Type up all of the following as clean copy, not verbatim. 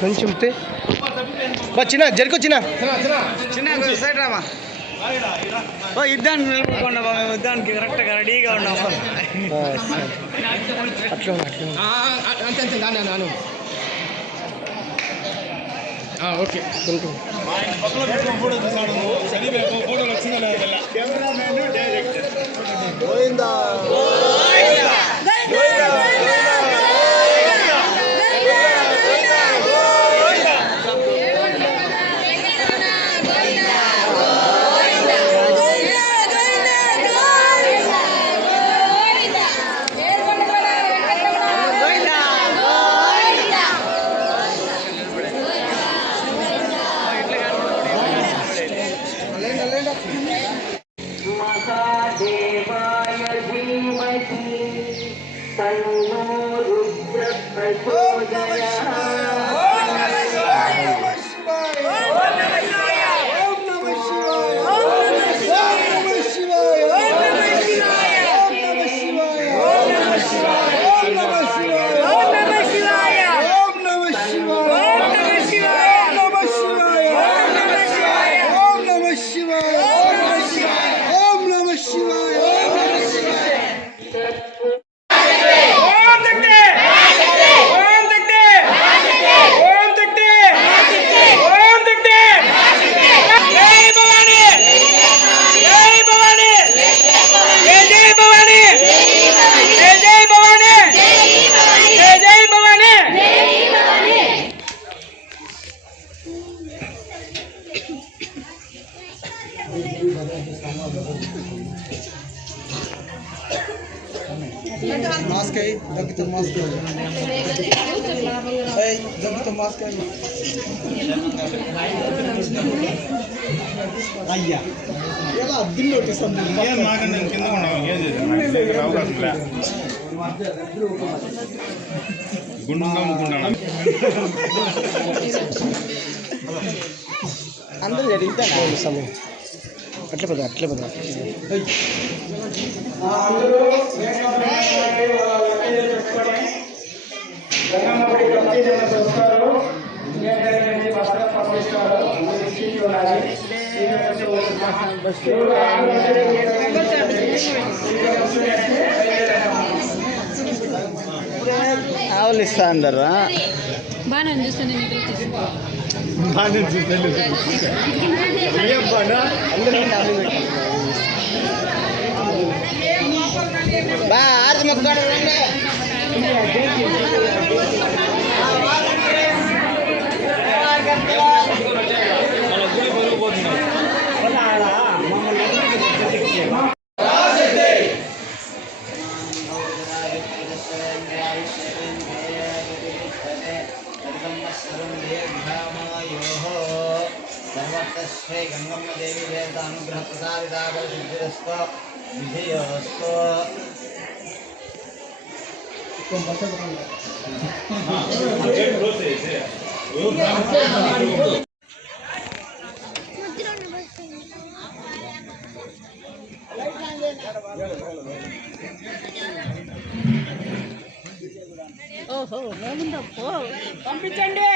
కొంచెం చిన్న జరికొచ్చిన చిన్న సైడ్ రామా యుద్ధానికి నిలబడకుండా యుద్ధానికి కరెక్ట్గా రెడీగా ఉన్నాము. అట్లా అంతే అంతే నాను ఓకే గోవిందా महादेवाय धीमहि तन्नो रुद्र प्रचोदयात्। मास्क है जब तो मास्क है जब तो मास्क है అయ్యా ఎలా అద్దుల్లో వచ్చేస్తుంది ఏం నాకన్నా కింద ఉన్నావు ఏం చేద్దాం అవకాశం లే గుండంగా ముకుంటాను అందరూ జరిగితే సమయం అట్లే పద ఆవులు ఇస్తా అందరు బాగా చూస్తాను బా ఆరు మొక్కడు सर्वतस्मै गंगम्मा देवी देवता अनुग्रह प्रसादिता सिद्धिरस्तु विजयोस्तु ఓహో పంపించండి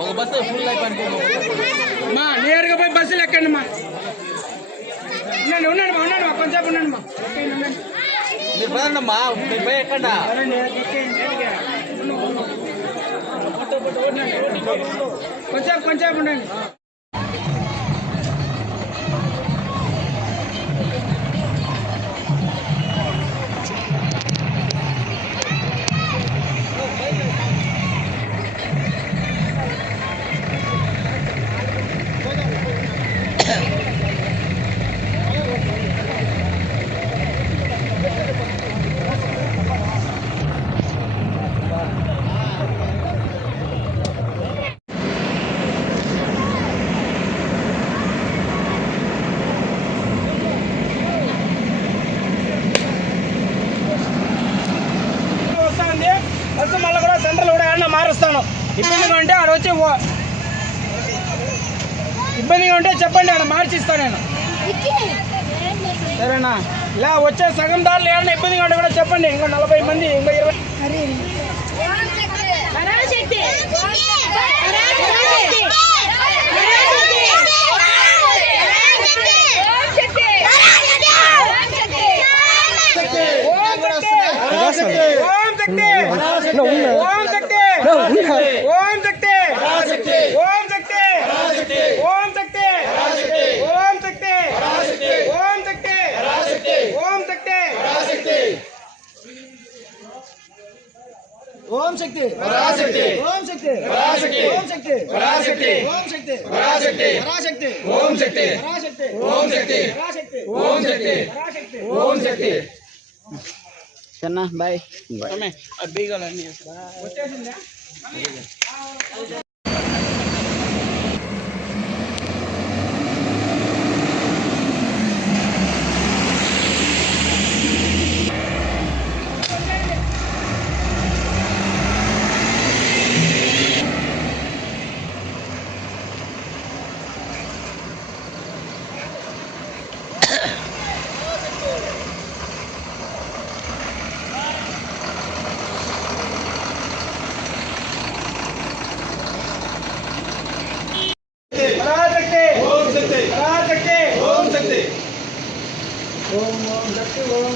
ఒక బస్సు ఫుల్ అయిపోయింది మా నేరుగా పోయి బస్సులు ఎక్కండి మా ఉన్నాడు మా కొంచెం ఉండండి మా మీరు పదండమ్మా మీరు పోయి ఎక్కండా కొంచెం ఉండండి ఇబ్బందిగా ఉంటే ఆడ వచ్చి ఇబ్బందిగా ఉంటే చెప్పండి, ఆడ మార్చిస్తాను నేను. సరేనా? ఇలా వచ్చే సగం దారులు ఏమైనా ఇబ్బందిగా ఉంటే కూడా చెప్పండి. ఇంకో 40 మంది, ఇంకో 20. ఓం శక్తి పరాశక్తి ఓం శక్తి పరాశక్తి ఓం శక్తి పరాశక్తి ఓం శక్తి పరాశక్తి పరాశక్తి ఓం శక్తి పరాశక్తి ఓం శక్తి పరాశక్తి ఓం శక్తి పరాశక్తి ఓం శక్తి. సన్నా బాయ్ బాయ్. అబ్బిగాలన్నీ వచ్చేసిందా?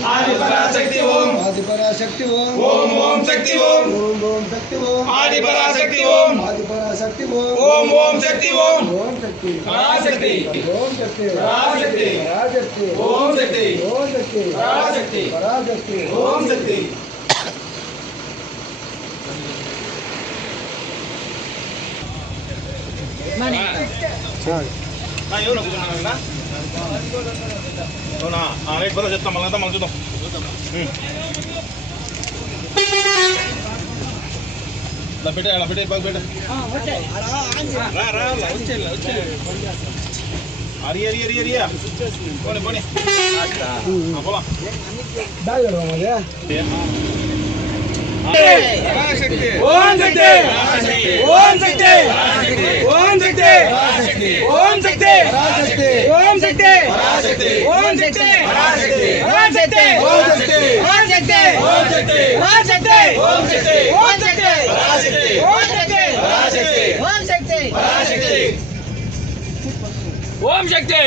आदिपराशक्ति ओम आदिपराशक्ति ओम ओम ओम शक्ति ओम ओम शक्ति ओम आदिपराशक्ति ओम आदिपराशक्ति ओम ओम शक्ति ओम ओम शक्ति पराशक्ति ओम शक्ति पराशक्ति पराशक्ति ओम शक्ति ओम शक्ति पराशक्ति पराशक्ति ओम शक्ति. నా ఎవరు అనుకుంటున్నా అవునా? రేపు పోతే చెప్తాం, మళ్ళీ చూద్దాం. పెట్టే అలా పెట్టే బాగా పెట్టే. అరి అరి అరి అరియా పోనీ పోనీ పోలా. ఓం శక్తి ఓం శక్తి ఓం శక్తి ఓం శక్తి ఓం శక్తి ఓం శక్తి ఓం శక్తి ఓం శక్తి ఓం శక్తి ఓం శక్తి ఓం శక్తి ఓం శక్తి ఓం శక్తి ఓం శక్తి ఓం శక్తి ఓం శక్తి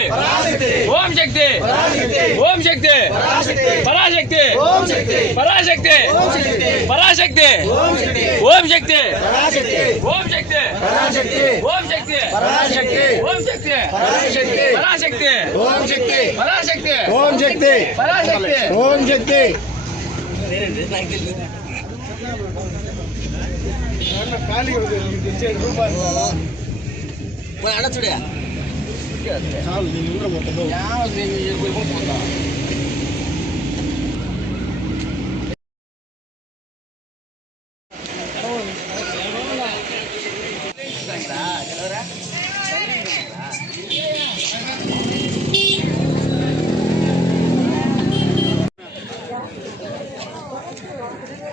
ఓం శక్తి ఓం శక్తి ఓం శక్తి పరాశక్తి ఓం శక్తి పరాశక్తి పరాశక్తి ఓం శక్తి ఓం శక్తి ఓం శక్తి ఓం శక్తి పరాశక్తి ఓం శక్తి పరాశక్తి ओम शक्ति పరాశక్తి ओम शक्ति అడచుడే చాలు నేను కూడా పోతాను.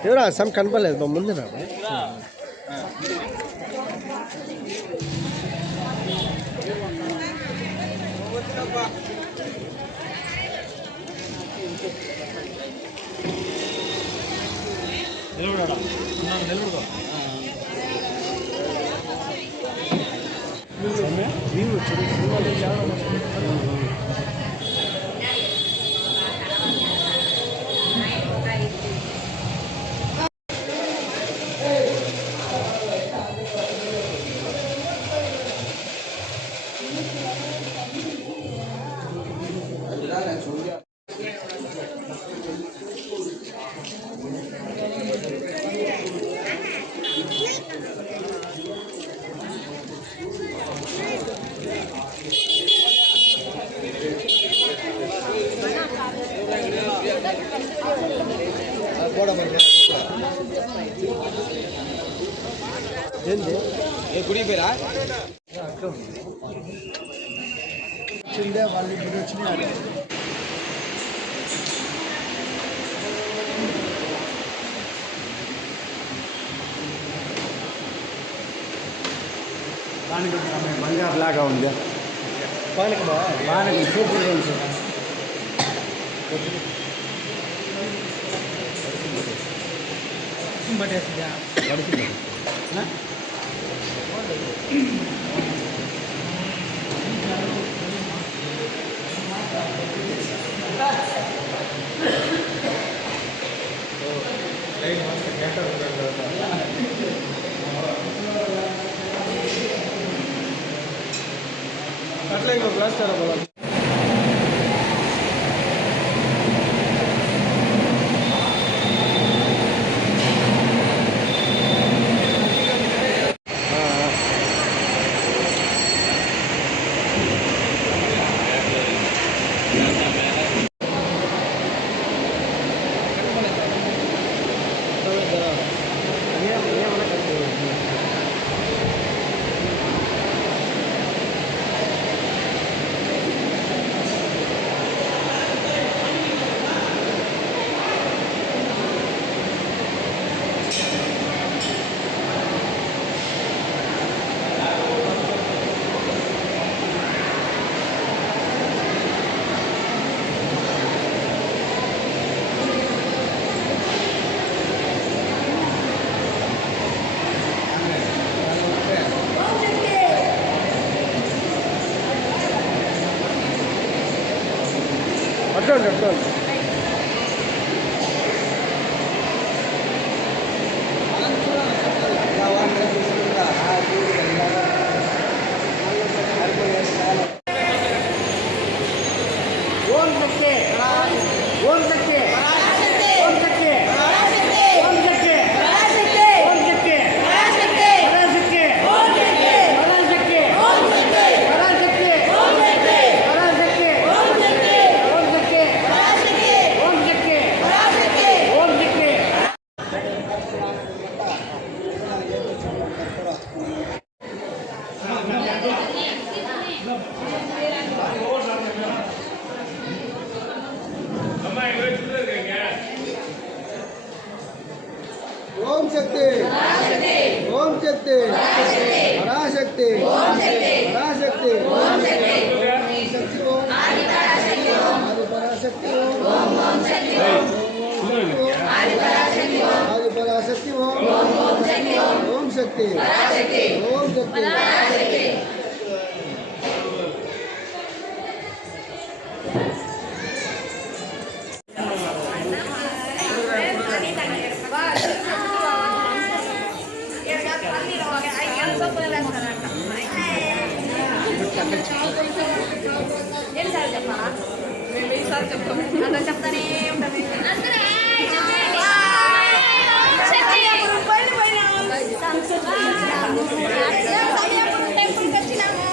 ఎవరా సమ్ కనపడలేదు మా ముందు రా. గుడి పేరా వచ్చిందే వాళ్ళు ఇప్పుడు వచ్చినారు. బంగారు లాగా ఉంది బాగా సూపర్గా ఉంది అట్లా ఇంకో గ్లాస్ చాలా అట్లా ఓం శక్తి ఓం శక్తి ఓం శక్తి ఓం శక్తి ఓం శక్తి పరాశక్తి ఓం శక్తి పరాశక్తి ఓం శక్తి పరాశక్తి ఓం శక్తి పరాశక్తి ఓం శక్తి ఓం శక్తి పరాశక్తి ఓం శక్తి పరాశక్తి ఓం శక్తి ఓం శక్తి ఓం శక్తి పరాశక్తి పరాశక్తి ఓం శక్తి ఓం ఆది పరాశక్తి ఓం ఆది పరాశక్తి ఓం ఓం శక్తి ఓం శక్తి ఎన్నిసార్లు చెప్పాలా మేము ఎన్నిసార్లు చెప్తాము అలా చెప్తానే ఉంటాను టెంపుల్కి వచ్చినాము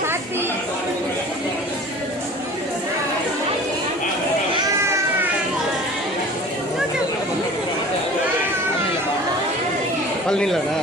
పల్లీలనా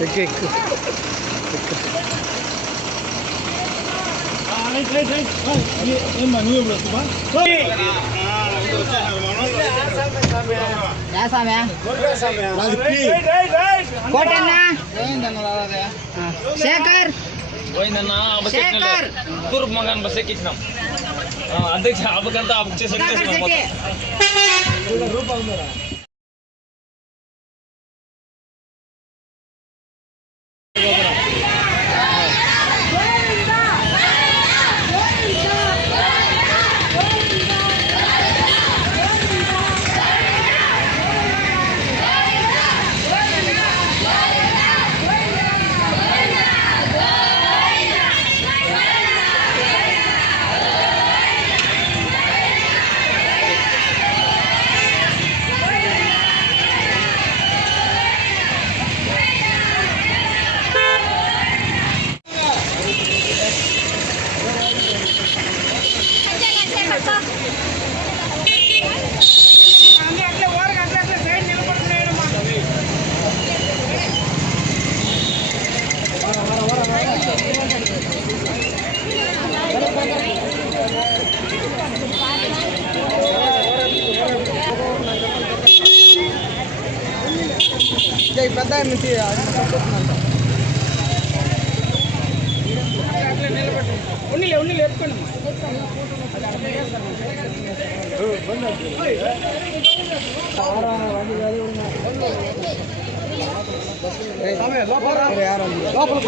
ఎక్కు ఎక్కు ఏమ్మా నువ్వు ఎప్పుడు వస్తున్నా శేఖర్ పోయిందన్న తూర్పు మంగాన్ బస్ ఎక్కించినాం అధ్యక్ష అబ్బకంతా బుక్ చేసి పెద్ద నుంచి ఉన్నీళ్ళు ఎత్తుకోండి లోపల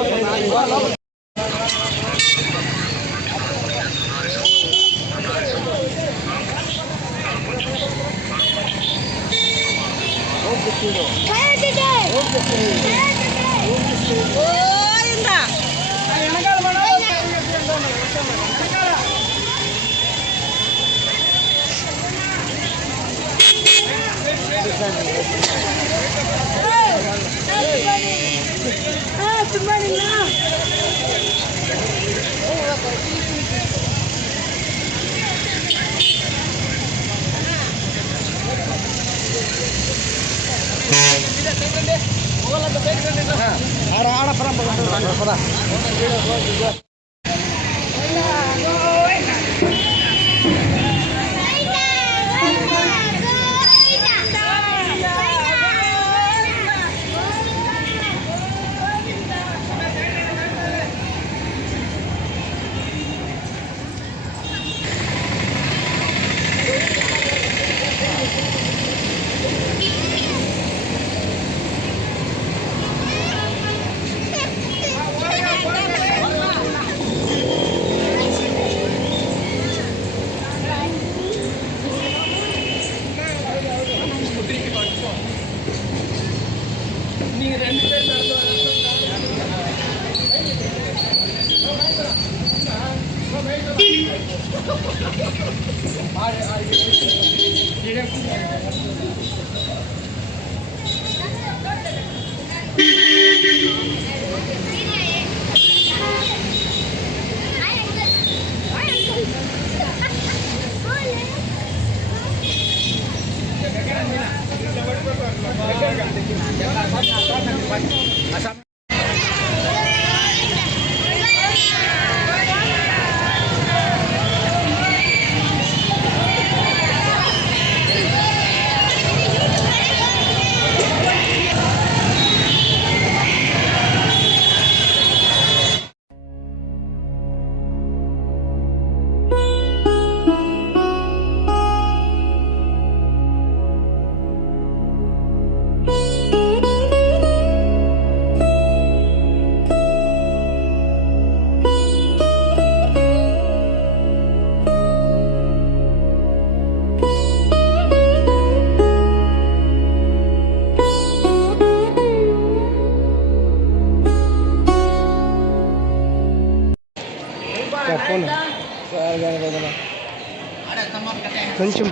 కొంచెం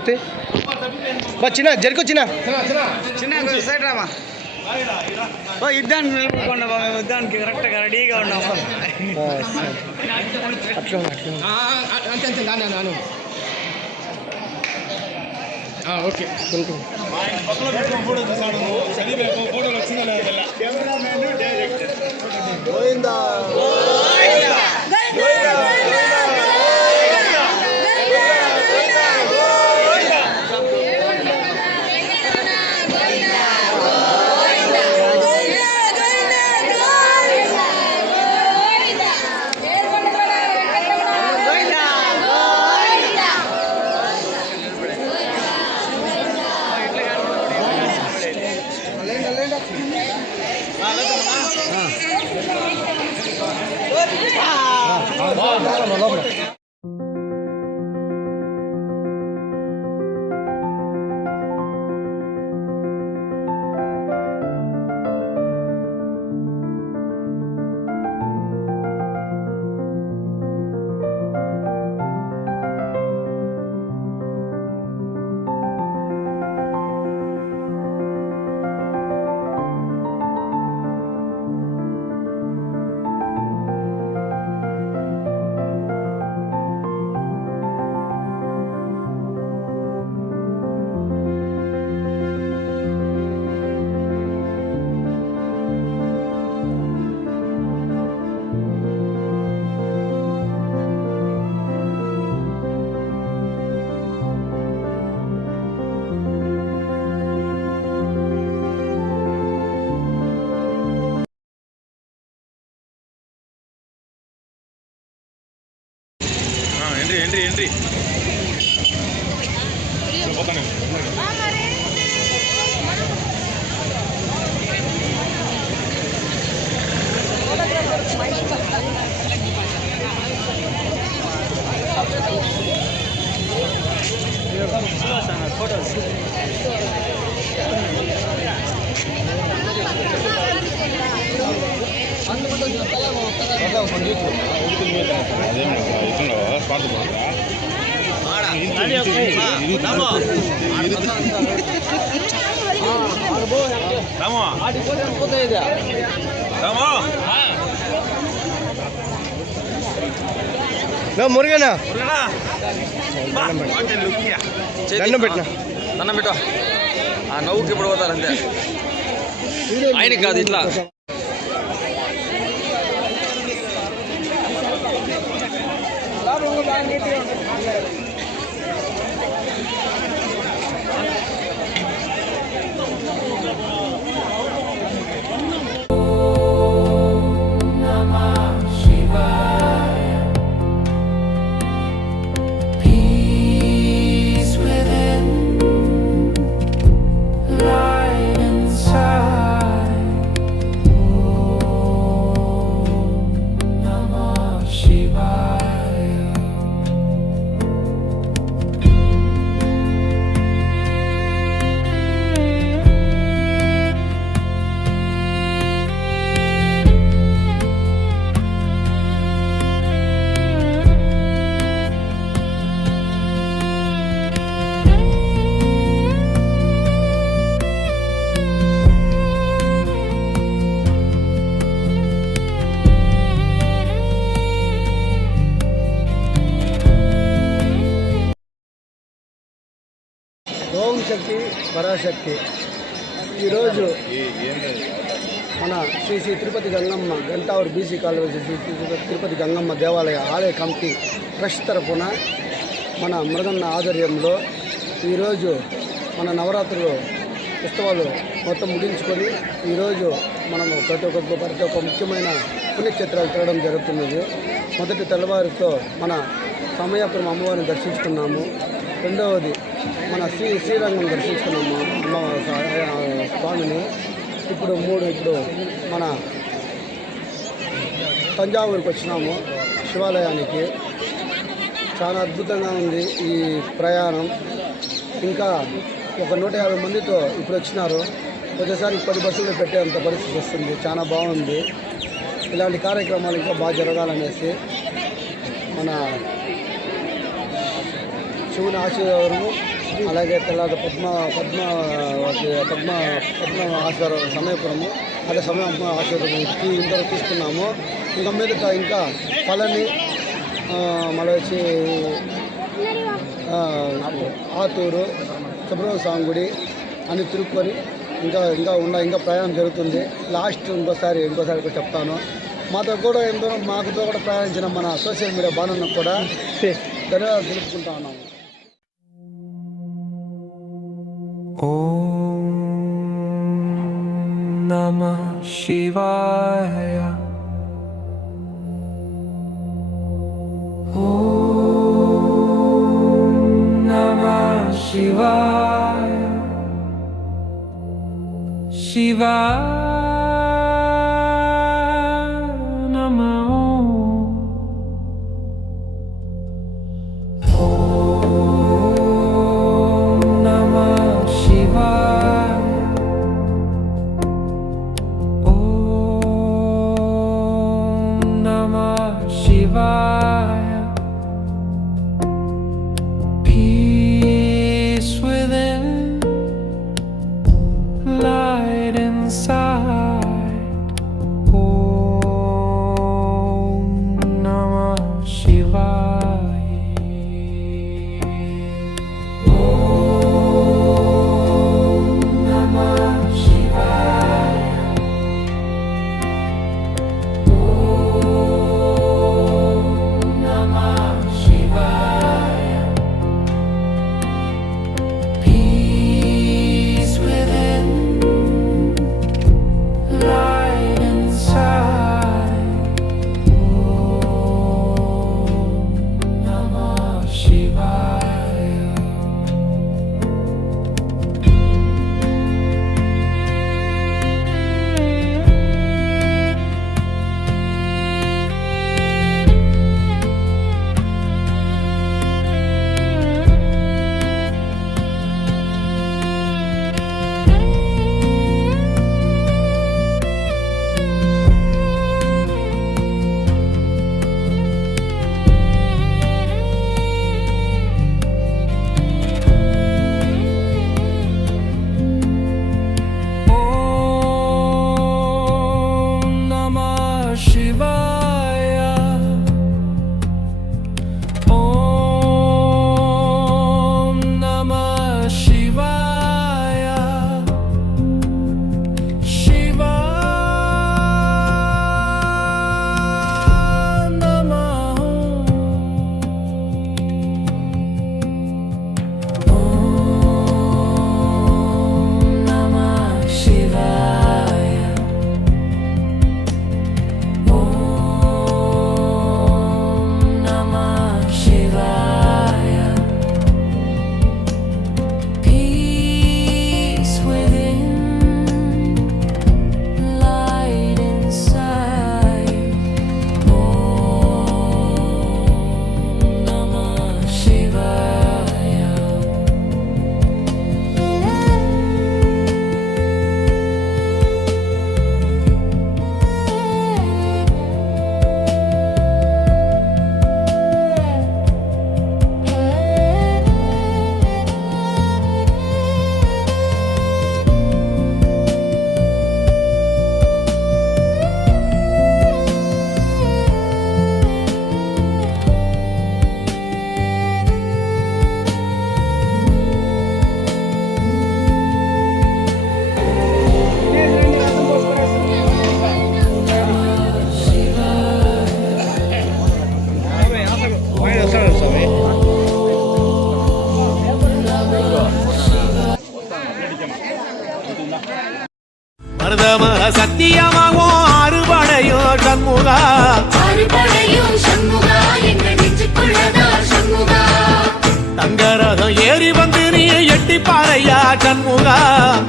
చిన్న జరుకు చిన్న సైడ్ రామా యుద్ధానికి నిలుపుకోండి బాబు యుద్ధానికి కరెక్ట్గా రెడీగా ఉన్నాము అట్లా అంతే నాను ఓకే పక్కన పెట్టుకుని ఫోటో తీసాడు చదివే ఫోటోలు వచ్చిందా లేదా కెమెరామెన్ డైరెక్టర్ గోవిందా ఎంట్రీ పోతాను మురుగనా దండం పెట్టిన దండం పెట్టు ఆ నవ్వుకి ఇప్పుడు పోతారు అంతే ఆయనకి కాదు ఇట్లా ఓం శక్తి పరాశక్తి. ఈరోజు మన శ్రీ శ్రీ తిరుపతి గంగమ్మ గంటావూరు బీసీ కాలేజీ శ్రీ తిరుపతి గంగమ్మ దేవాలయ ఆలయ కమిటీ ట్రస్ట్ తరఫున మన మృగన్న ఆధ్వర్యంలో ఈరోజు మన నవరాత్రులు ఉత్సవాలు మొత్తం ముగించుకొని ఈరోజు మనము ప్రతి ఒక్క ముఖ్యమైన పుణ్యక్షేత్రాలు తిరగడం జరుగుతున్నది. మొదటి తెల్లవారితో మన సమయాపురం అమ్మవారిని దర్శించుకున్నాము. రెండవది మన శ్రీరంగం దర్శించుకున్నాము స్వామిని. ఇప్పుడు మన తంజావూరుకి వచ్చినాము శివాలయానికి. చాలా అద్భుతంగా ఉంది ఈ ప్రయాణం. ఇంకా ఒక 150 మందితో ఇప్పుడు వచ్చినారు. ఒకసారి 10 బస్సులు పెట్టేంత పరిస్థితి వస్తుంది. చాలా బాగుంది. ఇలాంటి కార్యక్రమాలు ఇంకా బాగా జరగాలనేసి మన శివుని ఆశీర్వాదము, అలాగే తర్వాత పద్మ ఆశీర్వాదం సమయపురము, అదే సమయం ఆశీర్వాదం ఇంతవరకు తీసుకున్నాము. ఇంకా మీదట ఇంకా పళని, మళ్ళీ వచ్చి ఆతూరు, సుబ్రహ్మణ్య స్వామి గుడి అని తిరుక్కొని ఇంకా ప్రయాణం జరుగుతుంది. లాస్ట్ ఇంకోసారి కూడా చెప్తాను. మాతో కూడా మాకుతో కూడా ప్రయాణించిన మన సోషల్ మీడియా బాణన్నకు కూడా ధన్యవాదాలు తెలుపుకుంటా ఉన్నాము. ఓం నమః శివాయ. ఓం నమః శివాయ. శివాయ నమః. ఓం నమః శివాయ. ఓం నమః శివాయ. Peace within, light inside. Om Namah Shivaya. Om Namah Shivaya. Om Namah Shivaya. Peace within, light inside. Om Namah Shivaya. Om Namah Shivaya. Om Namah Shivaya. Shiva Namah. Om Namah Shivaya. Om Namah Shivaya. Peace within, light inside. Om Namah Shivaya. மருதமக சத்தியமாகும் ஆறுபடையோ சண்முகா. அறுபடையும் சண்முகா எங்கள் நெஞ்சுக்குள்ளதா சண்முகா. தங்கரதம் ஏறி வந்து நீ எட்டி பாறையா சண்முகா.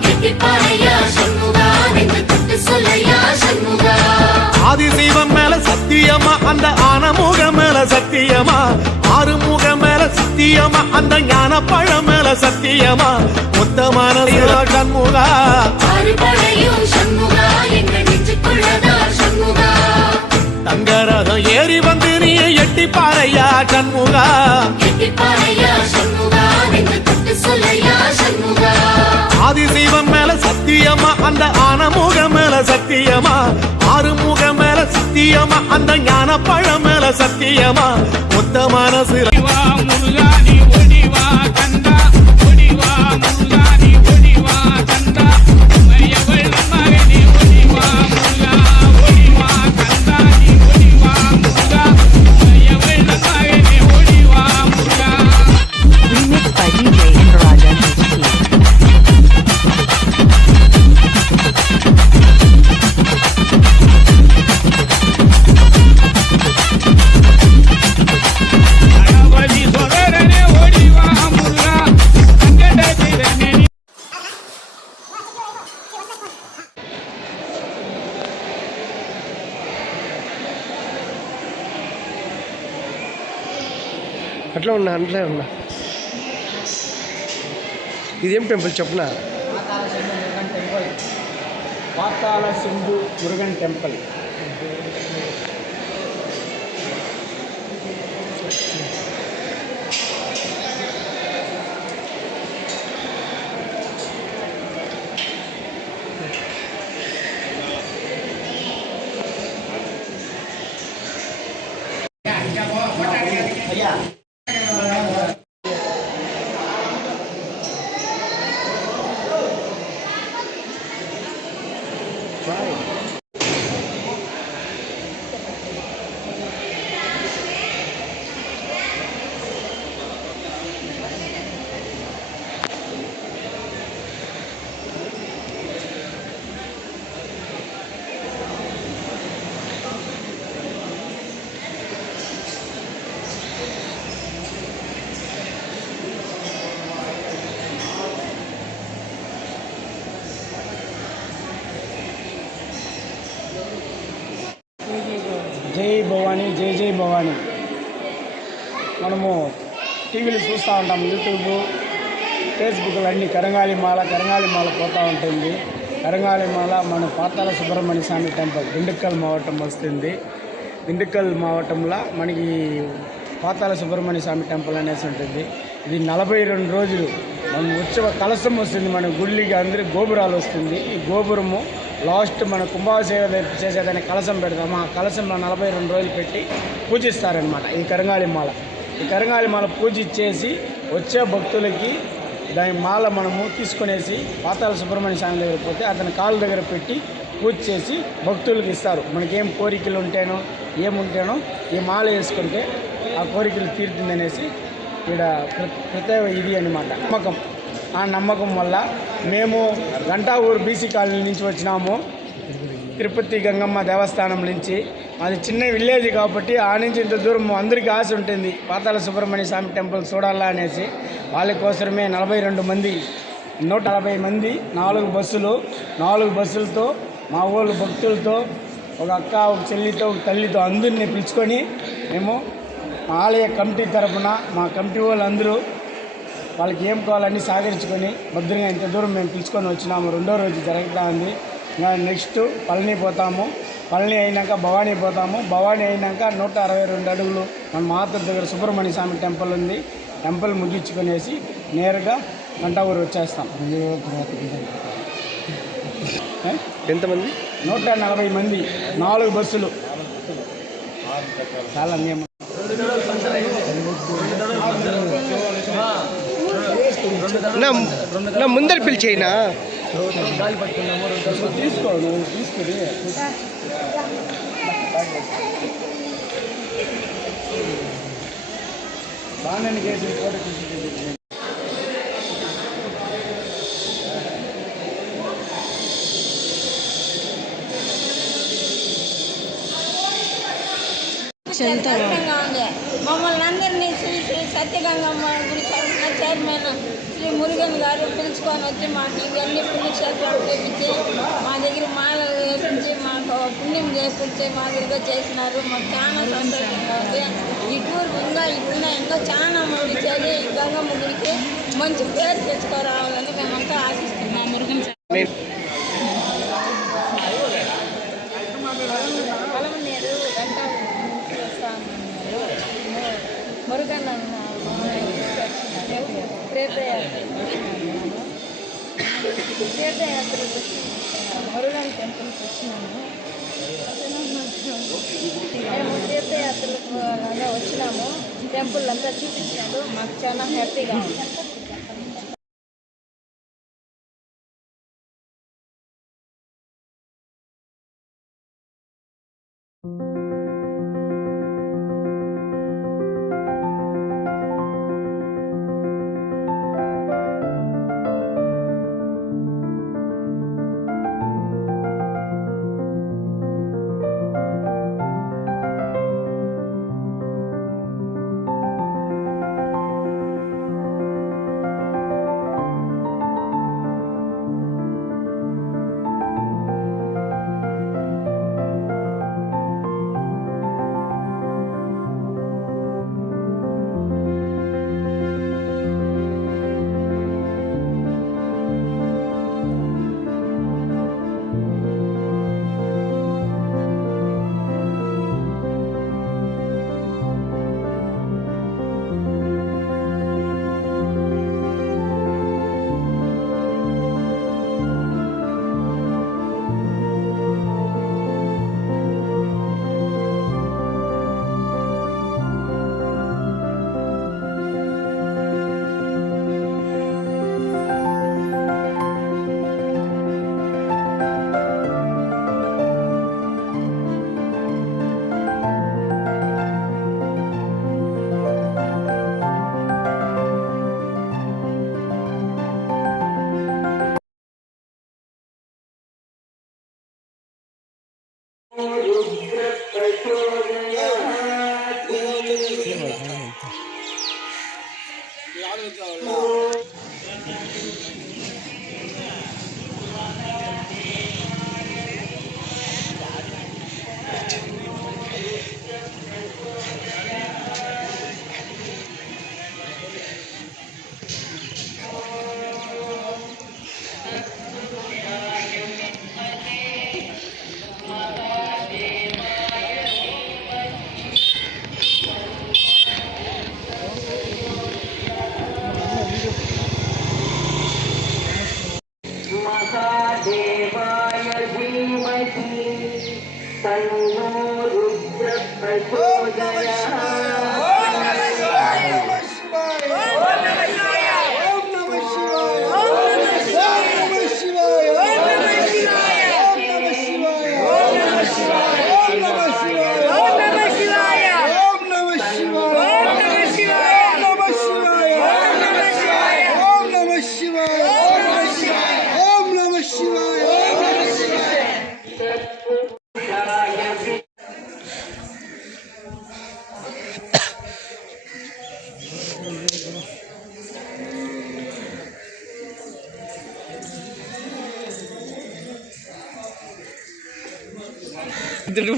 கெட்டிப்பாறையா சண்முகா நெஞ்சு தொட்டு சொல்லையா சண்முகா. ஆதிசைவம் மேல சத்தியமா அந்த ஆனமுகம் மேல சத்தியமா. ஆறுமுகம் மேல சத்தியமா அந்த ஞானப்பழம் மேல சத்தியமா. மொத்தமான சண்முகா. அறுபடையும் சண்முகா எங்கள் நெஞ்சுக்குள்ளதா சண்முகா. தங்கரதம் ஏறி வந்து நீ எட்டி பாறையா சண்முகா. கெட்டிப்பாறையா சண்முகா நெஞ்சு தொட்டு சொல்லையா சண்முகா. ஆதிசைவம் மேல சத்தியமா அந்த ஆனமுகம் மேல சத்தியமா. ஆறுமுகம் மேல சத்தியமா அந்த ஞானப்பழம் மேல சத்தியமா. மொத்த மனசு முருகா நீ ஓடிவா கண்டா ஓடிவா అట్లా ఉన్నా ఇదేం టెంపుల్ చెప్పునా? పాతాళ శంభు మురుగన్ టెంపుల్. జై భవానీ, జై జై భవానీ. మనము టీవీలు చూస్తూ ఉంటాం, యూట్యూబ్, ఫేస్బుక్లు అన్నీ కరంగాలి మాల పోతూ ఉంటుంది. కరంగాలి మాల మన పాతాళ సుబ్రహ్మణ్య స్వామి టెంపుల్ దిండుక్కల్ మావటం వస్తుంది. దిండుక్కల్ మావటంలో మనకి పాతాళ సుబ్రహ్మణ్య స్వామి టెంపుల్ అనేసి ఉంటుంది. ఇది 42 రోజులు మనం ఉత్సవ కలశం వస్తుంది. మన గుళ్ళకి అందరికి గోపురాలు వస్తుంది. ఈ గోపురము లాస్ట్ మన కుంభాభిషేకం చేసేదాన్ని కలశం పెడతాము. ఆ కలశంలో 42 రోజులు పెట్టి పూజిస్తారనమాట ఈ కరంగాలి మాల పూజించేసి వచ్చే భక్తులకి దాని మాల మనము తీసుకునేసి పాతాళ సుబ్రహ్మణ్య స్వామి దగ్గర పోతే అతని కాళ్ళ దగ్గర పెట్టి పూజ చేసి భక్తులకు ఇస్తారు. మనకేం కోరికలు ఉంటేనో ఏముంటేనో ఈ మాల వేసుకుంటే ఆ కోరికలు తీరుతుందనేసి ఇక్కడ ప్రత్యేక ఇది అన్నమాట నమ్మకం. ఆ నమ్మకం వల్ల మేము గంటావూరు బీసీ కాలనీ నుంచి వచ్చినాము. తిరుపతి గంగమ్మ దేవస్థానం నుంచి. అది చిన్న విలేజ్ కాబట్టి ఆ నుంచి ఇంత దూరం అందరికీ ఆశ ఉంటుంది పాతాళ సుబ్రహ్మణ్య స్వామి టెంపుల్ చూడాలా అనేసి. వాళ్ళ కోసమే 42 మంది 140 మంది 4 బస్సులతో మా ఊళ్ళో భక్తులతో ఒక అక్క, ఒక చెల్లితో, ఒక తల్లితో అందరినీ పిలుచుకొని మేము ఆలయ కమిటీ తరఫున మా కమిటీ వాళ్ళందరూ వాళ్ళకి ఏం కావాలన్నీ సహకరించుకొని భద్రంగా ఇంత దూరం మేము పిలుచుకొని వచ్చినాము. 2వ రోజు జరుగుతూ ఉంది. నెక్స్ట్ పళని పోతాము. పళని అయినాక భవానీ పోతాము. భవానీ అయినాక 162 అడుగులు మన మాతృ దగ్గర సుబ్రహ్మణ్య స్వామి టెంపుల్ ఉంది. టెంపుల్ ముగించుకునేసి నేరుగా గంటావూరు వచ్చేస్తాం. ఎంతమంది? 140 మంది 4 బస్సులు. చాలా నియమం. నా ముందర పిలిచేయినా తీసుకో, నువ్వు తీసుకుని బాగానే కేసు ఫోటో తీసుకుంటుంది. సంతోషంగా ఉంది. మమ్మల్ని అందరినీ శ్రీ సత్యగంగమ్మ గుడి తరఫున చైర్మన్ శ్రీ మురుగన్ గారు పిలుచుకొని వచ్చి మాకు ఇవన్నీ పుణ్యక్షేత్రాలు చూపించి మా దగ్గర మాలలు వేపించి మాకు పుణ్యం చేపించి మా దగ్గర చేసినారు. మాకు చాలా సంతోషంగా ఉంది. ఈ టూర్ ఇంకా చాలా మంది చేసి ఈ గంగమ్మ గుడికి మంచి పేరు తెచ్చుకోరావాలని మేమంతా ఆశిస్తున్నాం. మురుగన్ పలమనేరు గంట మురుగన్ తీర్థయాత్రలు మురుగన్ టెంపుల్కి వచ్చినాము. మేము తీర్థయాత్రలకు వచ్చినాము. టెంపుల్ అంతా చూపించారు. మాకు చాలా హ్యాపీగా ఉంది.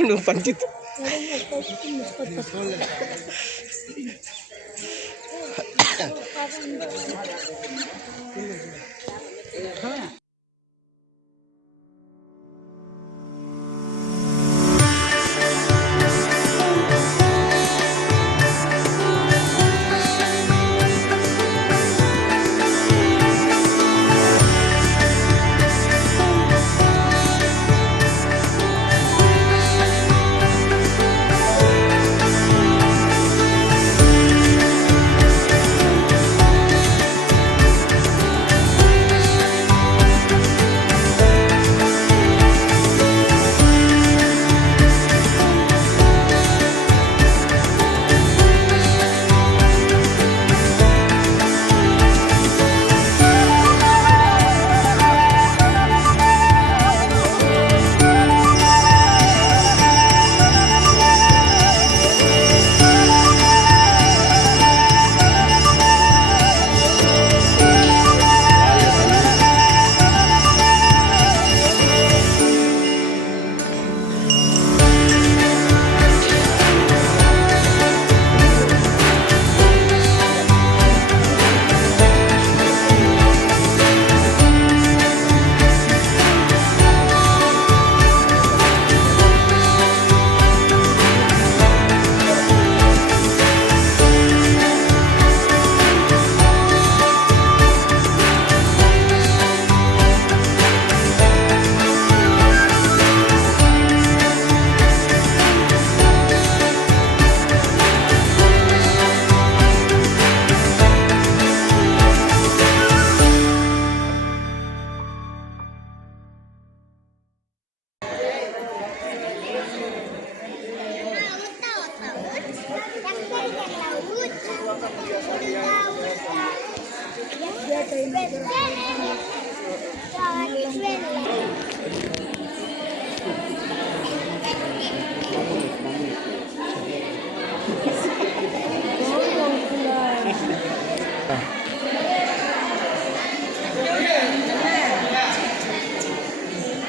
నువ్వు పంచిత్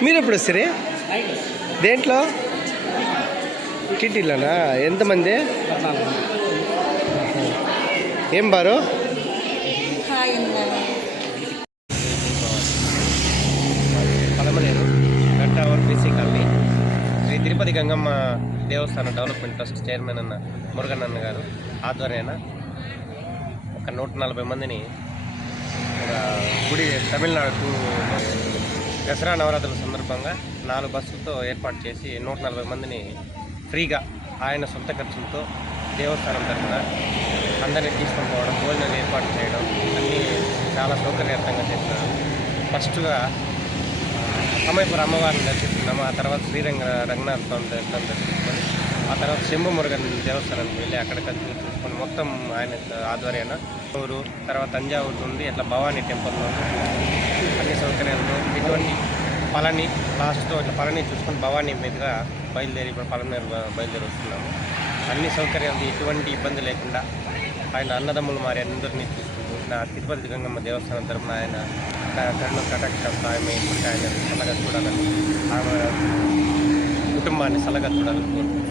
మీరు ఎప్పుడు వస్తారు? దేంట్లో? టీటీలోనా? ఎంతమంది? ఏం బారు? పలమనేరు గంటావర్ బీసీ కాలనీ శ్రీ తిరుపతి గంగమ్మ దేవస్థాన డెవలప్మెంట్ ట్రస్ట్ చైర్మన్ అన్న మురుగన్ అన్న గారు ఆధ్వర్యాన ఒక 140 మందిని గుడి తమిళనాడు దసరా నవరాత్రుల సందర్భంగా 4 బస్సులతో ఏర్పాటు చేసి 140 మందిని ఫ్రీగా ఆయన సొంత ఖర్చులతో దేవస్థానం తరఫున అందరినీ తీసుకొని పోవడం, భోజనాలు ఏర్పాటు చేయడం అన్నీ చాలా సౌకర్యవంతంగా చేస్తున్నారు. ఫస్ట్గా సమయపుర అమ్మవారిని దర్శిస్తున్నాము. ఆ తర్వాత రంగనాథ స్వామి దర్శించుకొని ఆ తర్వాత శంభు మురుగన్ దేవస్థానానికి వెళ్ళి అక్కడ కలిసి చూసుకొని మొత్తం ఆయన ఆధ్వర్యాన ఊరు తర్వాత తంజావూరు నుండి అట్లా భవానీ టెంపుల్లో అన్ని సౌకర్యాలతో ఇటువంటి పళని లాస్ట్తో ఇట్లా పళని చూసుకొని భవానీ మీదుగా బయలుదేరి ఇప్పుడు పలమనేరు బయలుదేరి వస్తున్నాము. అన్ని సౌకర్యాలు ఎటువంటి ఇబ్బంది లేకుండా ఆయన అన్నదమ్ములు మారి అందరినీ చూసుకుంటూ నా తిరుపతి గంగమ్మ దేవస్థానం తరపున ఆయన కళ్ళు కటాక్ష సాయం ఇప్పటికీ ఆయన చల్లగా చూడాలని ఆమె కుటుంబాన్ని చల్లగా చూడాలని కోరుకుంటున్నాను.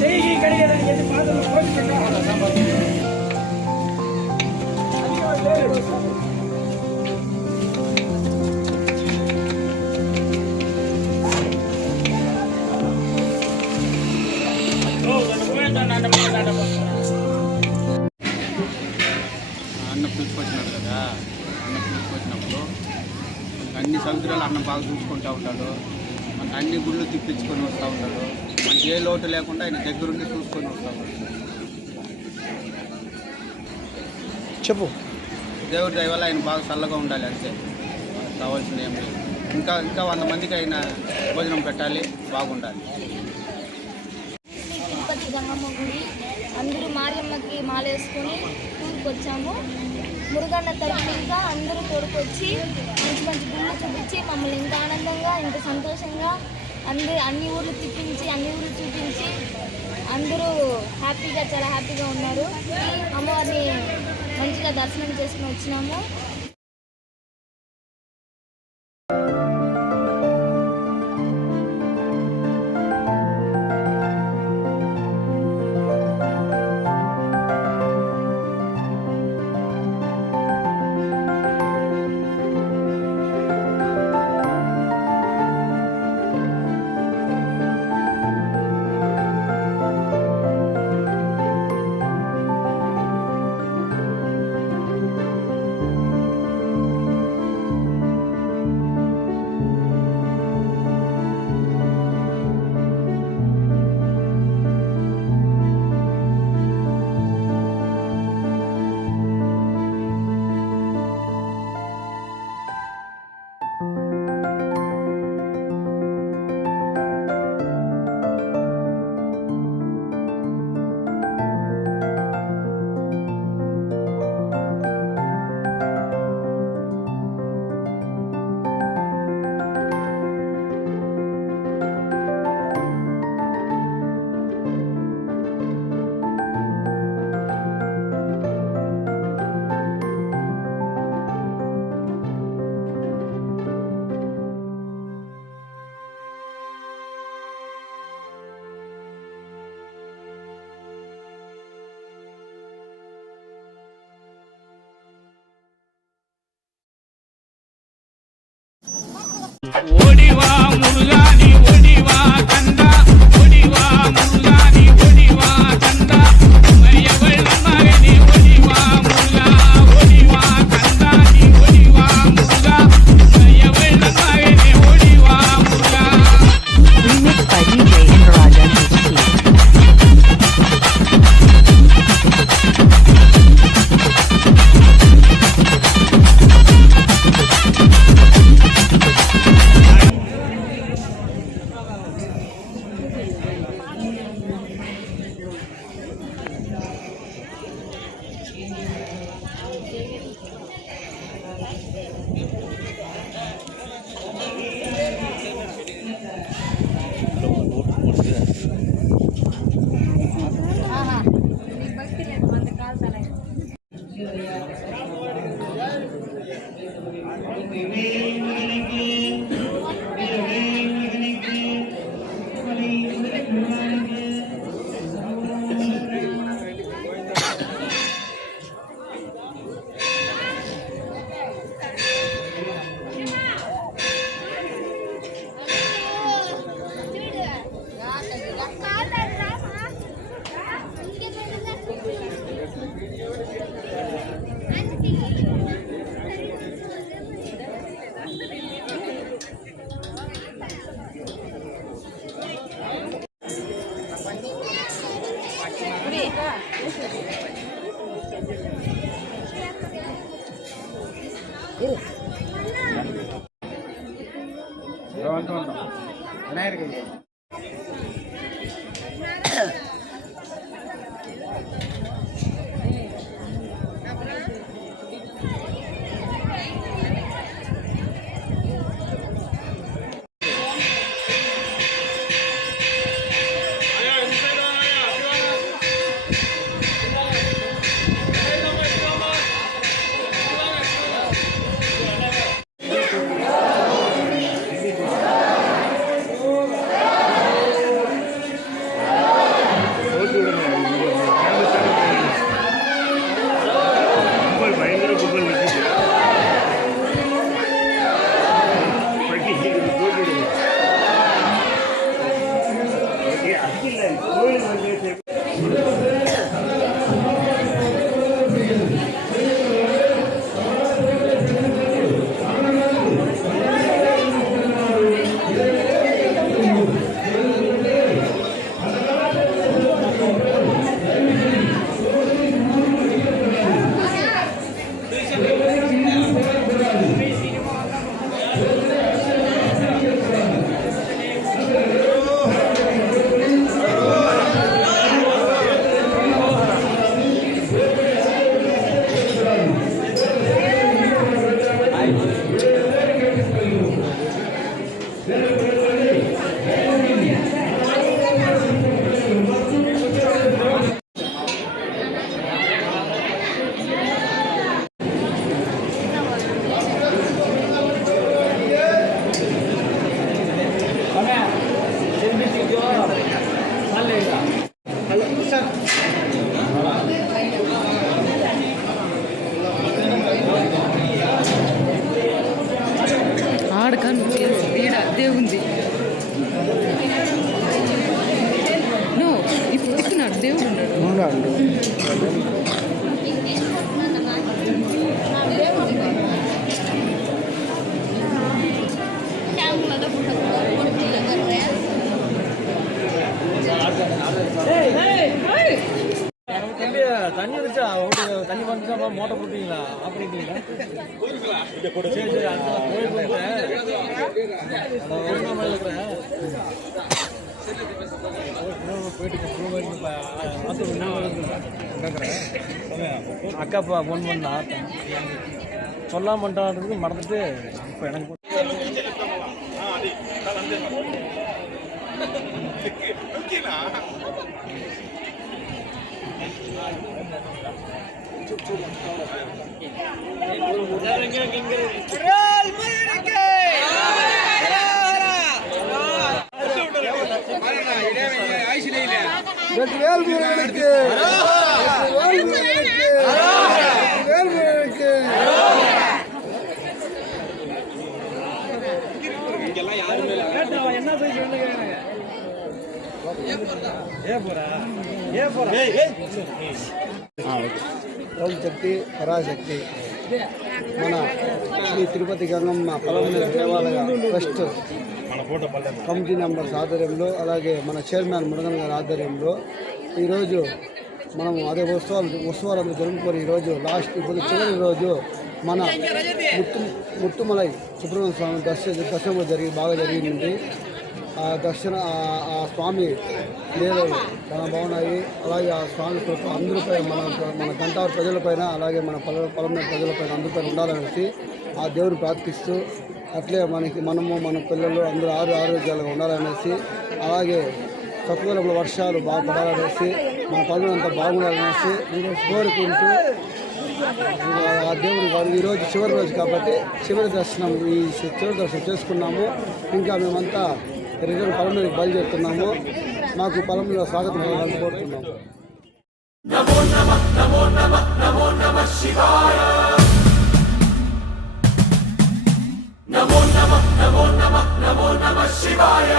చెయ్యి కడిగేదానికి ఎన్ని పాత్రలు పోసి పెట్టాలి. అన్న పిలుచుకొచ్చినాడు కదా, అన్న పిలుచుకొచ్చినప్పుడు అన్ని సముద్రాలు అన్న బాగా చూసుకుంటూ ఉంటాడు. మనకు అన్ని గుళ్ళు తిప్పించుకొని వస్తూ ఉంటాడు. మనకి ఏ లోటు లేకుండా ఆయన దగ్గరుండి చూసుకొని వస్తూ ఉంటాడు. చెప్పు. దేవుడి దయ వల్ల ఆయన బాగా చల్లగా ఉండాలి, అంతే. కావాల్సింది ఏం లేదు. ఇంకా 100 మందికి ఆయన భోజనం పెట్టాలి, బాగుండాలి. తిరుపతి గంగమ్మ గుడి అందరూ మార్యమ్మకి మాలేసుకొని టూర్కి వచ్చాము. మురుగన్న తరపున ఇంకా అందరూ తోడుకొచ్చి మంచి మంచి గుళ్ళు చూపించి మమ్మల్ని ఇంకా ఆనందంగా ఇంకా సంతోషంగా అన్ని ఊర్లు తిప్పించి అన్ని ఊర్లు చూపించి అందరూ చాలా హ్యాపీగా ఉన్నారు. అమ్మవారిని మంచిగా దర్శనం చేసుకుని వచ్చినాము. ఓడివా మురుగాని ఓడివా కంద, ఓడివా మురుగాని ఓడివా కంద, ఎవళ్ళ మగని ఓడివా Muruga, ఓడివా కందాని ఓడివా Muruga, ఎవళ్ళ మగని ఓడివా Muruga. Remixed by DJ Indirajan HD. చేసుకుంటూ ఉంటాం వినాయకుడికి. ఆడకాను ఈడ అదే ఉంది. నో తిప్పినాడు దేవుడు ఉన్నాడు. தண்ணி வச்சா தண்ணி வந்துச்சா மோட்டர் போட்டீங்களா ஆப்ரேட்டிங்களா சரி அக்கா ஃபோன் பண்ணா சொல்லாமட்டான்றதுக்கு மறந்துட்டு இப்போ எனக்கு ఓం శక్తి పరాశక్తి మన శ్రీ తిరుపతి గంగమ్మ పలమనేరు దేవాలయ ట్రస్ట్ కమిటీ మెంబర్స్ ఆధ్వర్యంలో అలాగే మన చైర్మన్ మురుగన్ గారి ఆధ్వర్యంలో ఈరోజు మనం అదే ఉత్సవాలను జరుపుకొని ఈరోజు ఇప్పుడు చివరి రోజు మన ముట్టుమలై సుబ్రహ్మణ్య స్వామి దర్శనం బాగా జరిగింది. ఆ స్వామి లీలలు చాలా బాగున్నాయి. అలాగే ఆ స్వామి కృప అందరిపై మన గంటారు ప్రజలపైన అలాగే మన పలమనేరు ప్రజలపైన అందరిపైన ఉండాలనేసి ఆ దేవుని ప్రార్థిస్తూ అట్లే మనము మన పిల్లలు అందరూ ఆరోగ్యాలుగా ఉండాలనేసి అలాగే సత్వరంలో వర్షాలు బాగా పడాలనేసి మన పనులంతా బాగుండాలనేసి కోరుకుంటూ ఆ దేవుని ఈరోజు చివరి రోజు కాబట్టి చివరి దర్శనం చేసుకున్నాము. ఇంకా మేమంతా రిటర్న్ పలమనేరుకి బయలుదేరుతున్నాము. మాకు పలమనేరులో స్వాగతం కోరుతున్నాము. నమో నమః నమో నమః నమో నమః శివాయ. నమో నమః నమో నమః నమో నమః శివాయ.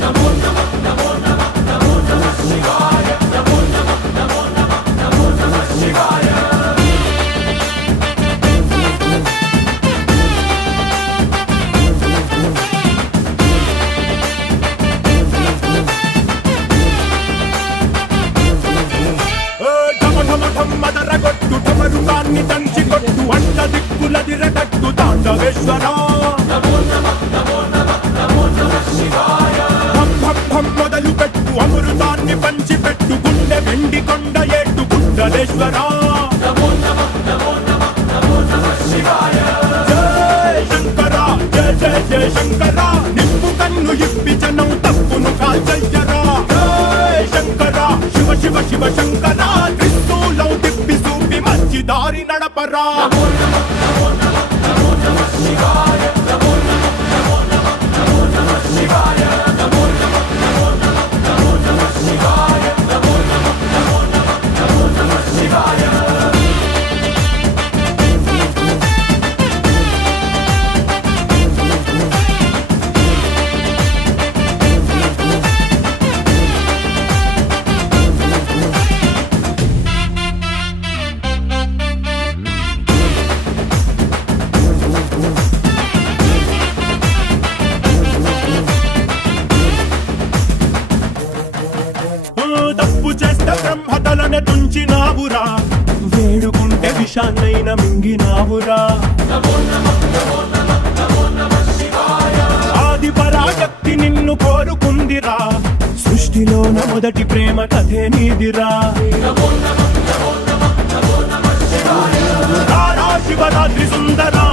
నమో నమః నమో నమః నమో నమః శివాయ. నమో నమః నమో నమః నమో నమః శివాయ. అమృతాన్ని దంచి కొట్టు అంట దిక్కులదిరగట్టు తాండవేశ్వర మొదలు పెట్టు అమృతాన్ని పంచి పెట్టు గుండె వెండి కొండ ఏటు కుండలేశ్వర జయ శంకర జయ జయ జయ శంకర నిప్పు కన్ను ఇప్పి జనం తప్పును కాల్చయ్యరా జయ శంకర శివ శివ శివ శంకర త్రిశూలం తిప్పి చూపి మంచి దారి నడపరా తప్పు చేస్తే బ్రహ్మతలనే తుంచినావురా వేడుకుంటే విషాన్నైన మింగినావురా ఆది పరాశక్తి నిన్ను కోరుకుందిరా సృష్టిలోన మొదటి ప్రేమ కథే నీదిరా రారా శివరాత్రి సుందరా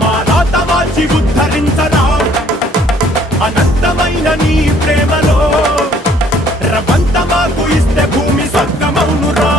మా రాత మార్చి ఉద్ధరించరా అనంతమైన నీ ప్రేమలో రవంత మాకు ఇస్తే భూమి స్వర్గమౌనురా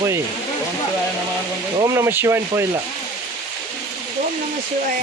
పోయి ఓం నమ శివాయ పోయిಲ್ಲ ఓం నమ శివాయ.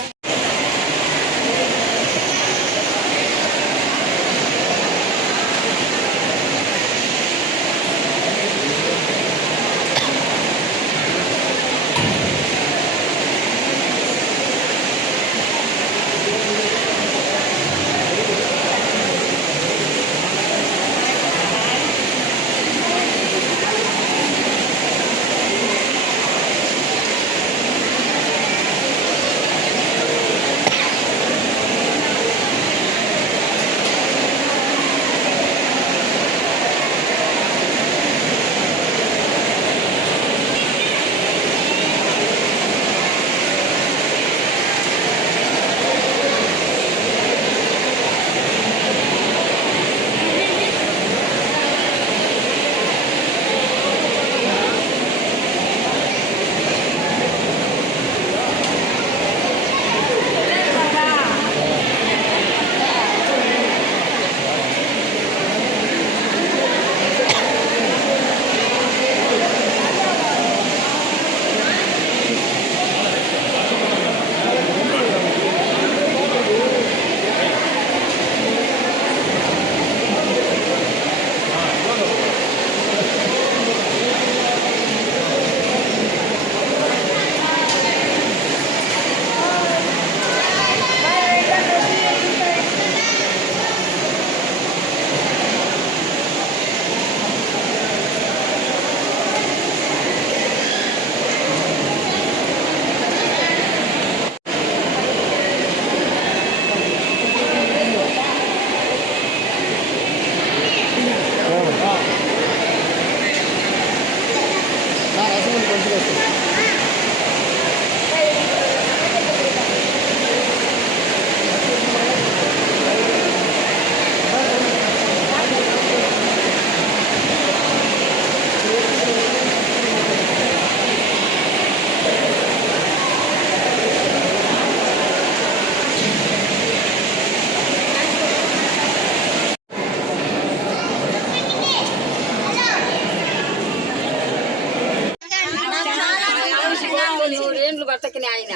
బ్రతకని ఆయన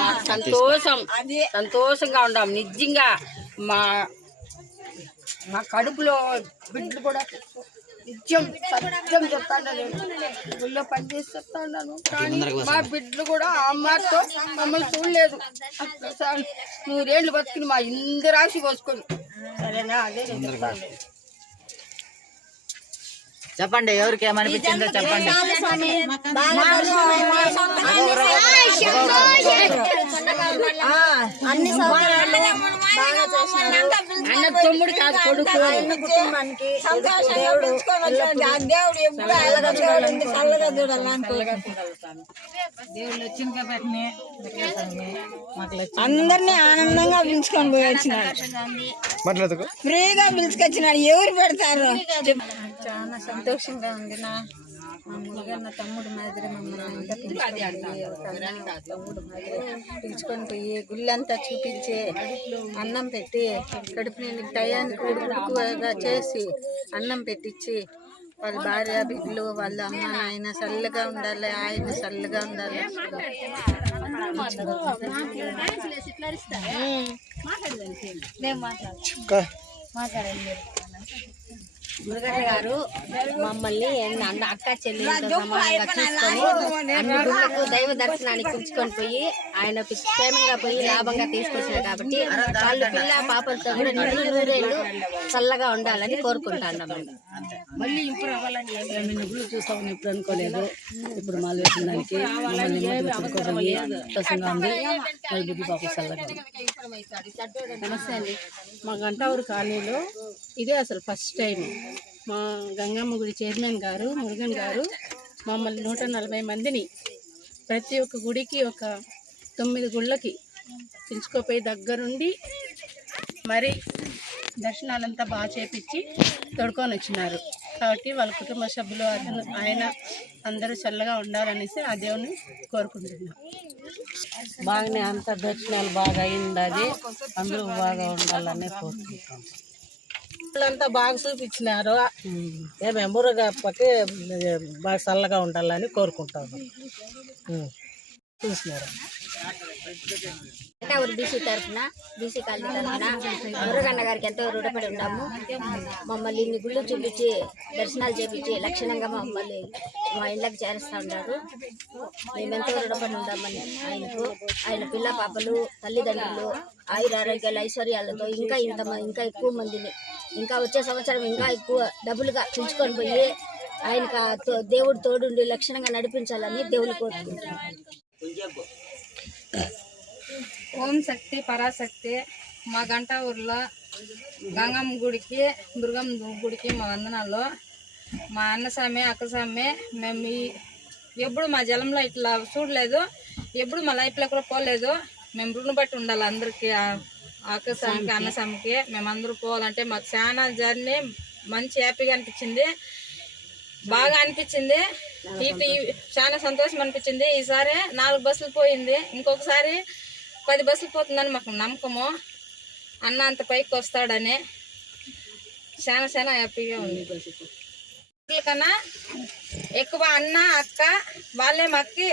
మాకు సంతోషంగా ఉండాం. నిజంగా మా కడుపులో బిడ్డలు కూడా నిత్యం సత్యం చెప్తాను, గుళ్ళో పనిచేసి చెప్తాను. కానీ మా బిడ్డలు కూడా ఆ మాటతో మమ్మల్ని చూడలేదు. 100 ఏళ్ళు బతుకుని మా ఇందరాశి పోసుకొని సరేనా, అదే నేను చెప్తాను. చెప్పండి, ఎవరికి ఏమనిపించిందో చెప్పండి. అన్ని అన్న తమ్ముడు కాదు కొడుకు కుటుంబానికి దేవుడు ఎప్పుడు చల్లగా అందరినీ ఆనందంగా పిలుచుకొని పోయి వచ్చినాడు, ఫ్రీగా పిలుచుకొచ్చినాడు. ఎవరు పెడతారు? చాలా సంతోషంగా ఉంది. నా తమ్ముడు మాదిరి మమ్మల్ని తమ్ముడు మాదిరి పిలుచుకొని పోయి గుళ్ళంతా చూపించి అన్నం పెట్టి కడుపు నిండి టయానికి ఉడుకుగా చేసి అన్నం పెట్టించి వాళ్ళ భార్య బిడ్డలు వాళ్ళ అమ్మ నాయన చల్లగా ఉండాలి, ఆయన చల్లగా ఉండాలి. మాట్లాడండి. మురుగన్న గారు మమ్మల్ని అక్క చెల్లెలతో సమానంగా చూసుకొని అన్ని గుళ్ళకు దైవ దర్శనానికి పిలుచుకొని పోయి ఆయన క్షేమంగా పోయి లాభంగా తీసుకొచ్చారు. కాబట్టి వాళ్ళు పిల్ల పాపలతో కూడా 100 ఏళ్ళు చల్లగా ఉండాలని కోరుకుంటాను. మళ్ళీ ఇప్పుడు అవ్వాలని గుళ్ళు చూస్తామని ఎప్పుడు అనుకోలేదు. ఇప్పుడు మాలు వేసడానికి సంతోషంగా ఉంది. బుద్ధి పాప చల్లగా ఉంది. నమస్తే అండి. మా గంటావూరు కాలనీలో ఇదే అసలు ఫస్ట్ టైం మా గంగమ్మ గుడి చైర్మన్ గారు మురుగన్ గారు మమ్మల్ని 140 మందిని ప్రతి ఒక్క గుడికి ఒక 9 గుళ్ళకి పిలుచుకోపోయి దగ్గరుండి మరి దర్శనాలంతా బాగా చేపించి తోడుకొని వచ్చినారు. కాబట్టి వాళ్ళ కుటుంబ సభ్యులు ఆయన అందరూ చల్లగా ఉండాలనేసి ఆ దేవుని కోరుకుంటున్నాం. బాగానే అంత దర్శనాలు బాగా అయింది, అందరూ బాగా ఉండాలని కోరుకుంటాం. అంతా బాగా చూపించినారు. మురుగప్పకి బాగా చల్లగా ఉండాలని కోరుకుంటాము. చూసినారు. బీసీ తరఫున బీసీ కాలనీ తరఫున మురుగన్న గారికి ఎంతో రుణపడి ఉన్నాము. మమ్మల్ని ఇన్ని గుళ్ళు చూపించి దర్శనాలు చేపించి లక్షణంగా మమ్మల్ని మా ఇళ్ళకి చేరుస్తూ ఉన్నారు. మేమెంతో రుణపడి ఉంటామని ఆయనకు, ఆయన పిల్ల పాపలు తల్లిదండ్రులు ఆయురారోగ్యాలు ఐశ్వర్యాలతో ఇంకా ఎక్కువ మందిని ఇంకా వచ్చే సంవత్సరం ఇంకా ఎక్కువ డబ్బులుగా పిలుచుకొని పోయి ఆయనకు దేవుడు తోడుండి లక్షణంగా నడిపించాలని దేవుని కోరుకుంటున్నాను. ఓం శక్తి పరాశక్తి. మా గంట ఊర్లో గంగమ్మ గుడికి దుర్గమ్మ గుడికి మా వందనాల్లో మా అన్నస్వామి అక్కస్వామి మేము ఎప్పుడు మా జలంలో ఇట్లా చూడలేదు, ఎప్పుడు మా లైఫ్లో కూడా పోలేదు. మేము రుణపట్టి ఉండాలి అందరికీ, అక్కస్వామికి అన్నస్వామికి. మేమందరూ పోవాలంటే మాకు చాలా జర్నీ మంచి హ్యాపీగా అనిపించింది, బాగా అనిపించింది. ఇటు చాలా సంతోషం అనిపించింది. ఈసారి 4 బస్సులు పోయింది, ఇంకొకసారి 10 బస్సులు పోతుందని మాకు నమ్మకము. అన్న అంత పైకి వస్తాడని చాలా హ్యాపీగా ఉంది. కన్నా ఎక్కువ అన్న అక్క వాళ్ళే మాకు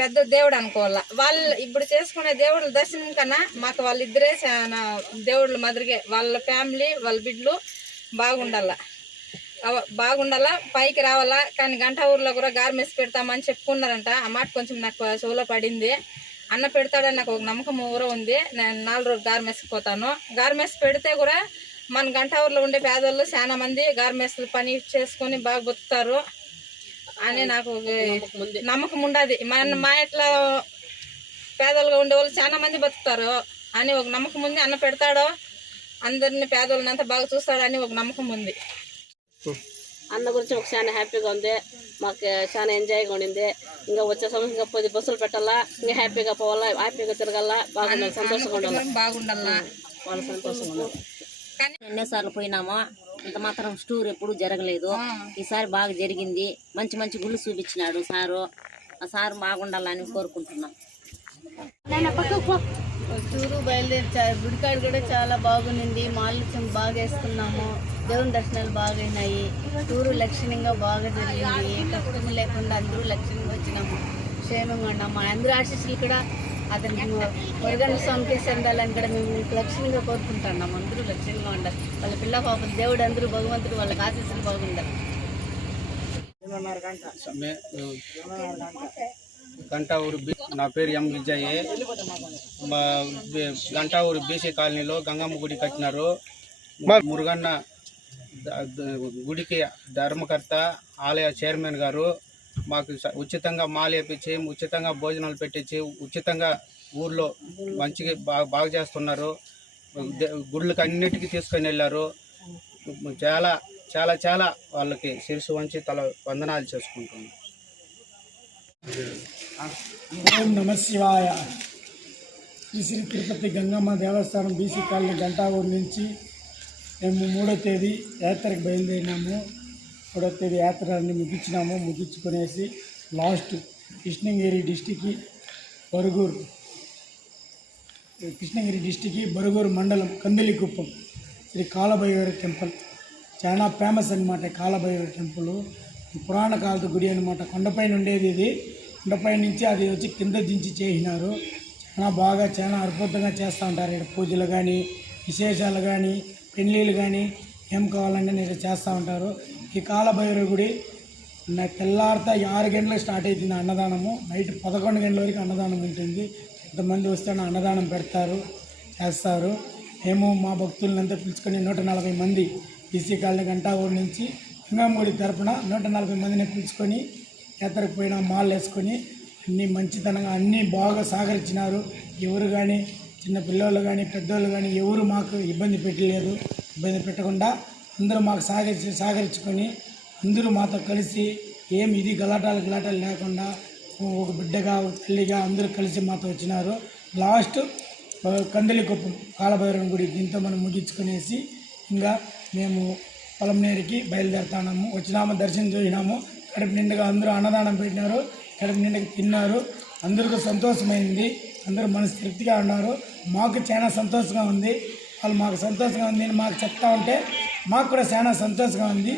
పెద్ద దేవుడు అనుకోవాలా. వాళ్ళు ఇప్పుడు చేసుకునే దేవుళ్ళ దర్శనం కన్నా మాకు వాళ్ళిద్దరే చాలా దేవుళ్ళ మాదిరిగే. వాళ్ళ ఫ్యామిలీ వాళ్ళ బిడ్డలు బాగుండాలా పైకి రావాలా. కానీ గంట ఊర్లో కూడా గార్మెంట్స్ పెడతామని చెప్పుకున్నారంట. ఆ మాట కొంచెం నాకు చెవులో పడింది. అన్న పెడతాడని నాకు ఒక నమ్మకం ఊర ఉంది. నేను 4 రోజులు గార్మెంట్స్కి పోతాను. గార్మెంట్స్ పెడితే కూడా మన గంట ఊర్లో ఉండే పేదోళ్ళు చాలా మంది గార్మెంట్స్ పని చేసుకొని బాగా బతుకుతారు అని నాకు నమ్మకం ఉండదు. మా ఇట్లా పేదలుగా ఉండే వాళ్ళు చాలా మంది బతుకుతారు అని ఒక నమ్మకం ఉంది. అన్న పెడతాడో అందరిని పేదోళ్ళని అంతా బాగా చూస్తాడని ఒక నమ్మకం ఉంది. అన్న గురించి ఒక చాలా హ్యాపీగా ఉంది, మాకు చాలా ఎంజాయ్గా ఉండింది. ఇంకా వచ్చే సంవత్సరం ఇంకా 10 బస్సులు పెట్టాలా, ఇంకా హ్యాపీగా పోవాలా, హ్యాపీగా తిరగాలా, బాగుండాలి, సంతోషంగా ఉండాలి, బాగుండాలా, వాళ్ళు సంతోషంగా ఉండాలి. ఎన్నోసార్లు పోయినామో ఇంత మాత్రం టూర్ ఎప్పుడు జరగలేదు. ఈసారి బాగా జరిగింది. మంచి గుళ్ళు చూపించినాడు సారు. ఆ సారు బాగుండాలని కోరుకుంటున్నాం. టూరు బయలుదేరి గుడికాడు కూడా చాలా బాగుంది. మాలు బాగా వేసుకున్నాము, దేవుని దర్శనాలు బాగా అయినాయి. టూరు లక్షణంగా బాగా జరిగింది. ఏ కష్టం లేకుండా అందరూ లక్షణంగా వచ్చినాము. క్షేమంగా ఉన్నాం. మా అందరూ ఆశీస్సులు కూడా అతనికి మురుగన్న స్వామికి చెందాలని కూడా మేము లక్ష్యంగా కోరుకుంటున్నాం. అందరూ లక్ష్యంగా ఉండాలి. వాళ్ళ పిల్ల పాపలు దేవుడు అందరూ భగవంతుడు వాళ్ళకి ఆశీస్సులు బాగుండాలి. గంటావూరు నా పేరు ఎం విజయ్. గంటావూరు బీసీ కాలనీలో గంగమ్మ గుడి కట్టినారు. మురుగన్న గుడికి ధర్మకర్త ఆలయ చైర్మన్ గారు మాకు ఉచితంగా మాలేపించి ఉచితంగా భోజనాలు పెట్టించి ఉచితంగా ఊర్లో మంచిగా బాగా చేస్తున్నారు. గుళ్ళకి అన్నిటికీ తీసుకొని వెళ్ళారు. చాలా చాలా చాలా వాళ్ళకి శిరసు వంచి తల వందనాలు చేసుకుంటున్నాం. ఓం నమ శివాయ. శ్రీ శ్రీ తిరుపతి గంగమ్మ దేవస్థానం బీసీ కాలనీ గంటావూరు నుంచి మేము 3వ తేదీ యాత్రకు బయలుదేరినాము. 3వ తేదీ యాత్రని ముగించుకునేసి లాస్ట్ కృష్ణగిరి డిస్టిక్కి బరుగురు మండలం కందిలికుప్పం శ్రీ కాలభైరవ టెంపుల్ చాలా ఫేమస్ అనమాట. కాలభైరవ టెంపుల్ పురాణ కాలపు గుడి అనమాట. కొండపైన ఉండేది ఇది. కొండపై నుంచి అది వచ్చి కింద దించి చేసినారు. చాలా బాగా చాలా అద్భుతంగా చేస్తూ ఉంటారు. ఇక్కడ పూజలు కానీ విశేషాలు కానీ పెళ్ళిళ్ళు కానీ ఏం కావాలంటే ఇక్కడ చేస్తూ ఉంటారు. ఈ కాలభైరవ గుడి తెల్లారితే 6 గంటలకు స్టార్ట్ అవుతుంది అన్నదానము. నైట్ 11 గంటల వరకు అన్నదానం ఉంటుంది. ఎంతమంది వస్తే అన్నదానం పెడతారు చేస్తారు. మేము మా భక్తులంతా పిలుచుకొని 140 మంది బీసీ కాలనీ గంటావూరు నుంచి గంగమ్మ గుడి తరపున 140 మందిని పిలుచుకొని యాత్రకు పోయినా మాల్ వేసుకొని అన్నీ మంచితనంగా అన్నీ బాగా సహకరించినారు. ఎవరు కానీ చిన్న పిల్లలు కానీ పెద్దోళ్ళు కానీ ఎవరు మాకు ఇబ్బంది పెట్టలేదు. ఇబ్బంది పెట్టకుండా అందరూ మాకు సహకరించుకొని అందరూ మాతో కలిసి ఏం ఇది గలాటాలు లేకుండా ఒక బిడ్డగా ఒక తల్లిగా అందరూ కలిసి మాతో వచ్చినారు. లాస్ట్ కందిలికుప్పం కాలభైరవ గుడి దీంతో మనం ముగించుకునేసి ఇంకా మేము పొలంనేరికి బయలుదేరుతున్నాము. వచ్చినాము, దర్శనం చేసినాము. కడుపు నిండుగా అందరూ అన్నదానం పెట్టినారు. కడుపు నిండుగా తిన్నారు. అందరికీ సంతోషమైంది. అందరూ మనస్తృప్తిగా ఉన్నారు. మాకు చాలా సంతోషంగా ఉంది. వాళ్ళు మాకు సంతోషంగా ఉంది అని మాకు చెప్తా ఉంటే మాకు కూడా చాలా సంతోషంగా ఉంది.